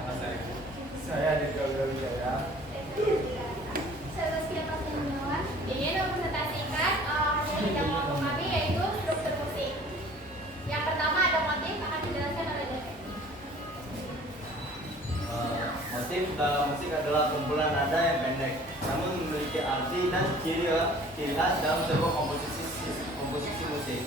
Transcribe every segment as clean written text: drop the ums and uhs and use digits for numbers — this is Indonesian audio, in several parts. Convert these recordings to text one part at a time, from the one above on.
Saya di Wijaya. Saya ini untuk presentasikan hasil bidang kelompok kami yaitu struktur musik. Yang pertama ada motif akan dijelaskan oleh David. Motif dalam musik adalah kumpulan nada yang pendek, namun memiliki arti dan ciri khas dalam sebuah komposisi musik.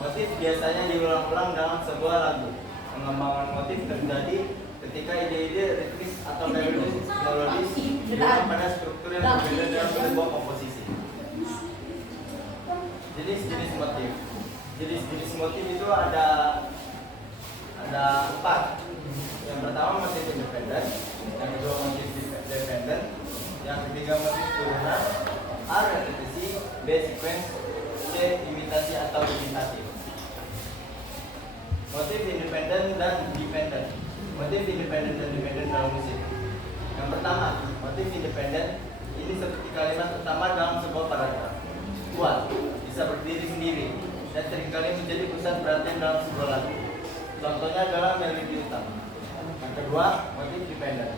Motif biasanya diulang-ulang dalam sebuah lagu. Pengembangan motif terjadi ketika ide-ide ritmis atau melodis diulang pada struktur yang berbeda dalam sebuah komposisi. Jenis-jenis motif. Jenis-jenis motif itu ada 4. Yang pertama motif independen, yang kedua motif dependen, yang ketiga motif turunan, A repetisi, B sequence, C imitasi atau imitatif. Motif independen dan dependen. Motif independen dan dependen dalam musik. Yang pertama, motif independen ini seperti kalimat utama dalam sebuah paragraf. Kuat, bisa berdiri sendiri, dan seringkali menjadi pusat perhatian dalam sebuah lagu. Contohnya adalah melodi utama. Yang kedua, motif dependen.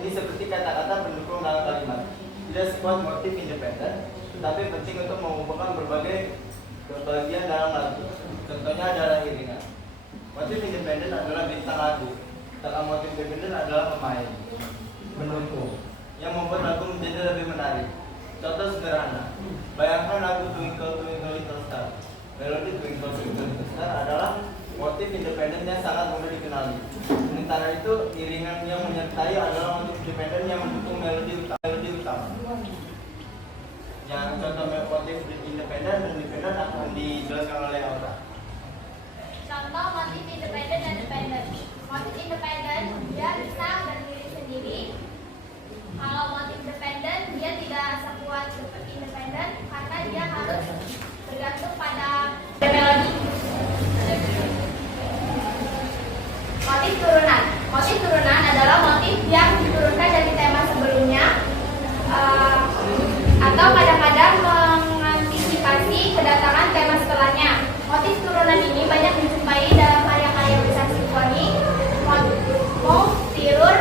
Ini seperti kata-kata pendukung dalam kalimat. Tidak sekuat motif independen, tetapi penting untuk mengumpulkan berbagai bagian dalam lagu. Contohnya adalah iringan. Motif independen adalah bintang lagu. Sedangkan motif dependen adalah pemain, pendukung, yang membuat lagu menjadi lebih menarik. Contoh sederhana, bayangkan lagu Twinkle Twinkle Little Star. Melodi Twinkle Twinkle Little Star adalah motif independen yang sangat mudah dikenali. Sementara itu, iringan yang menyertai adalah motif dependen yang mendukung melodi utama. Yang contoh motif independen dan dependen akan dijelaskan oleh Aura. Contoh motif independen dan dependen. Motif independen dia bisa berdiri sendiri. Kalau motif dependen dia tidak sekuat seperti independen karena dia harus bergantung pada melodi. Motif turunan. Motif turunan adalah motif yang diturunkan dari tema sebelumnya atau kadang-kadang mengantisipasi kedatangan tema setelahnya. Motif turunan ini banyak dijumpai dalam karya-karya besar simfoni. Motif tirur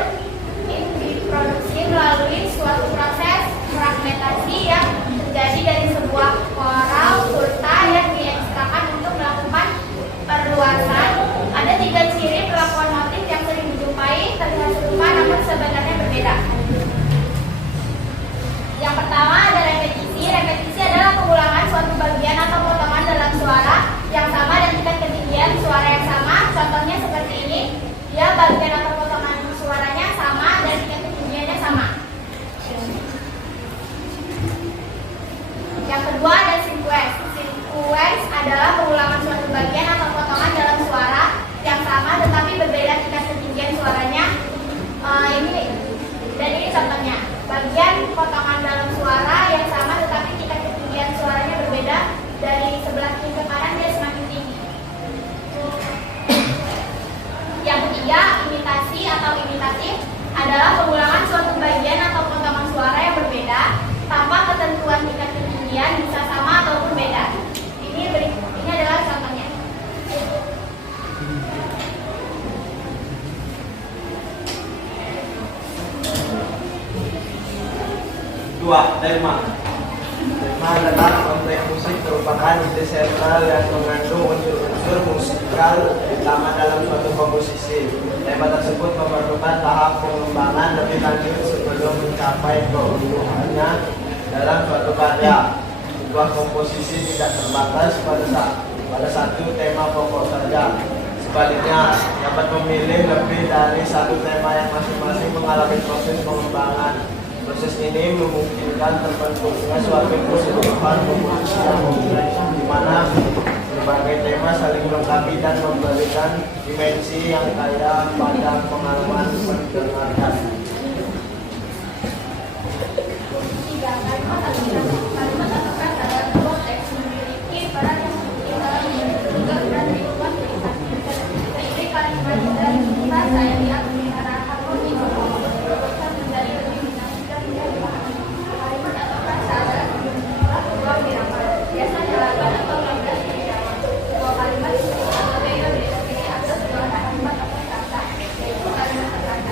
diproduksi melalui suatu proses fragmentasi yang terjadi dari sebuah koral kurta yang diekstrakan untuk melakukan perluasan. Ada 3 ciri perlakuan motif yang sering dijumpai, terlihat serupa namun sebenarnya berbeda. Yang pertama ada repetisi. Repetisi adalah pengulangan suatu bagian atau potongan dalam suara yang sama dan tingkat ketinggian suara yang sama. Contohnya seperti ini, dia bagian atau potongan suaranya sama dan tingkat ketinggiannya sama. Yang kedua ada sequence. Sequence adalah pengulangan suatu bagian atau potongan dalam suara yang sama tetapi berbeda tingkat ketinggian suaranya. Ini contohnya, bagian potongan dalam suara yang sama tetapi tingkat ketinggian suaranya berbeda, dari sebelah kiri ke kanan dia semakin tinggi. Yang ketiga, imitasi atau imitatif adalah pengulangan suatu bagian atau potongan suara yang berbeda tanpa ketentuan tingkat ketinggian, bisa sama ataupun beda. Ini adalah contohnya. Dua, tema. Tema adalah konteks musik merupakan ide sentral yang mengandung unsur-unsur musikal utama dalam suatu komposisi. Tema tersebut memerlukan tahap pengembangan lebih lanjut sebelum mencapai keutuhannya dalam suatu karya. Sebuah komposisi tidak terbatas pada satu tema pokok saja. Sebaliknya, dapat memilih lebih dari satu tema yang masing-masing mengalami proses pengembangan. Proses ini memungkinkan terbentuknya suatu keseluruhan komposisi yang kompleks, di mana berbagai tema saling melengkapi dan memberikan dimensi yang kaya pada pengalaman pendengarkan. Kalimat atau kata dalam konteks memiliki peran yang penting dalam menentukan dan diubah jadi kalimat dari bahasa yang diakui arah harmoni menjadi lebih dinamis dan tidak dipahami. Kalimat atau kata adalah sebuah irama, biasanya 8 atau 16 irama. Sebuah kalimat atau beda-beda atau sebuah kalimat atau kata, yaitu kalimat kata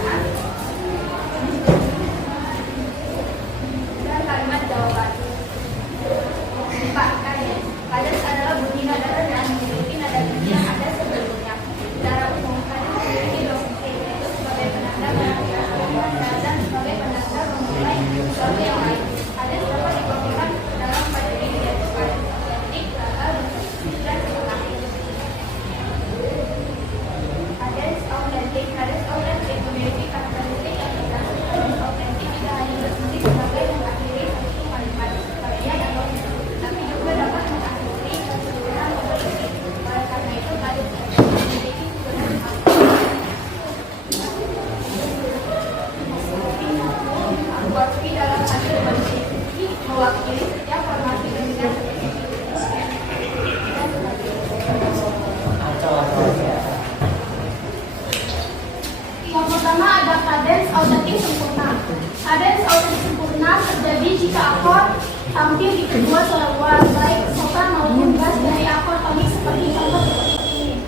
Yang pertama ada kadens autentik sempurna. Kadens autentik sempurna terjadi jika akord tampil di kedua suara luar, baik sopran maupun bass dari akord tonik seperti contoh ini.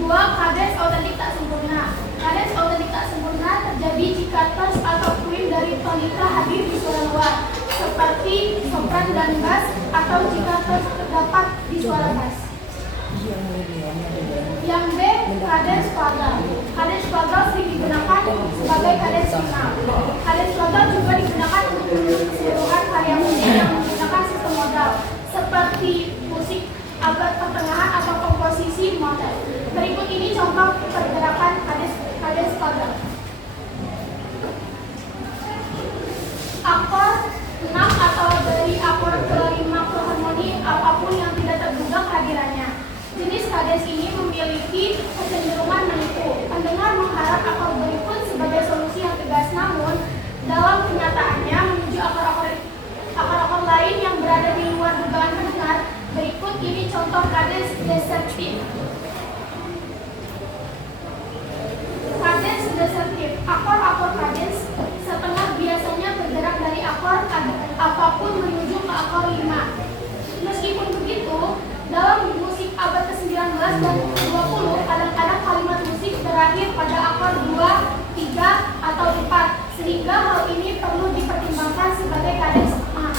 Dua, kadens autentik tak sempurna. Kadens autentik tak sempurna terjadi jika touch atau twin dari tonika hadir di suara luar, seperti sopran dan bass, atau jika touch terdapat di suara bass. Yang B, kadens fagal. Kadens fagal sering digunakan sebagai kadens final. Kadens fagal juga digunakan untuk keseluruhan karya musik yang menggunakan sistem modal, seperti musik abad pertengahan atau komposisi modal. Berikut ini contoh pergerakan kadens fagal. Akord 6 atau dari akord ke 5 filharmoni apapun yang tidak terduga kehadirannya. Jenis kadens ini memiliki kecenderungan menipu. Pendengar mengharap akord berikut sebagai solusi yang tegas, namun dalam kenyataannya menuju akord-akord lain yang berada di luar dugaan pendengar. Berikut ini contoh kadens desertif. Kadens desertif. Akord-akord kadens setengah biasanya bergerak dari akord apapun menuju ke akord 5. Meskipun begitu, dalam musik abad ke-19 dan 20, kadang-kadang kalimat musik berakhir pada akord 2, 3, atau 4, sehingga hal ini perlu dipertimbangkan sebagai kadens setengah.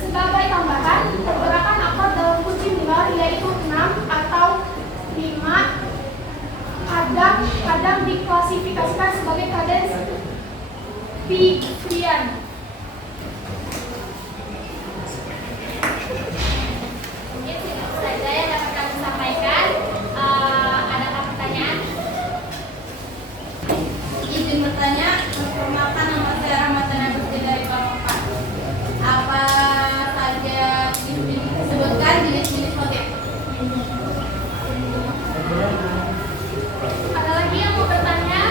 Sebagai tambahan, pergerakan akord dalam kunci mular yaitu 6 atau 5 kadang diklasifikasikan sebagai kadens Pipian. Mungkin itu saja yang dapat kami sampaikan. Adakah pertanyaan? Izin bertanya, perkenalkan nama saya Ramadhan Agustin dari Kelompok 4. Apa saja disebutkan jenis-jenis motif? Ada lagi yang mau bertanya?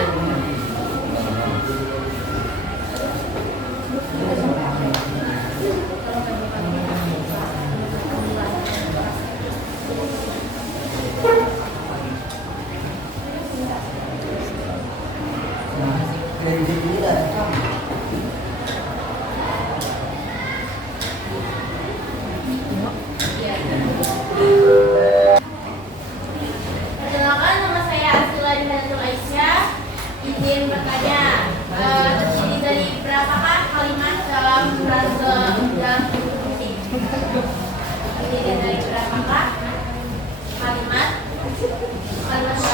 Perkenalkan, nama saya Asila Dihanatul Aisyah. Izin bertanya, terdiri dari berapakah kalimat dalam frase dalam musik? Terdiri dari berapakah kalimat frase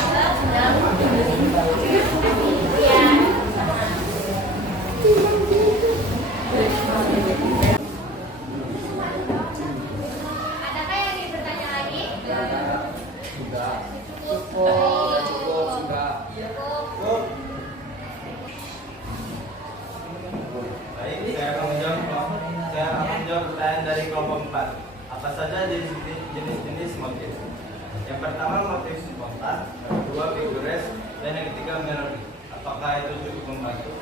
dalam musik? Ya. Adakah yang ingin bertanya lagi? Sudah. Cukup. Sudah. Cukup. Baik, saya akan menjawab pertanyaan dari kelompok 4. Apa saja jenis-jenis motif? Yang pertama motif spontan, yang kedua figures, dan yang ketiga melodi. Apakah itu cukup membantu?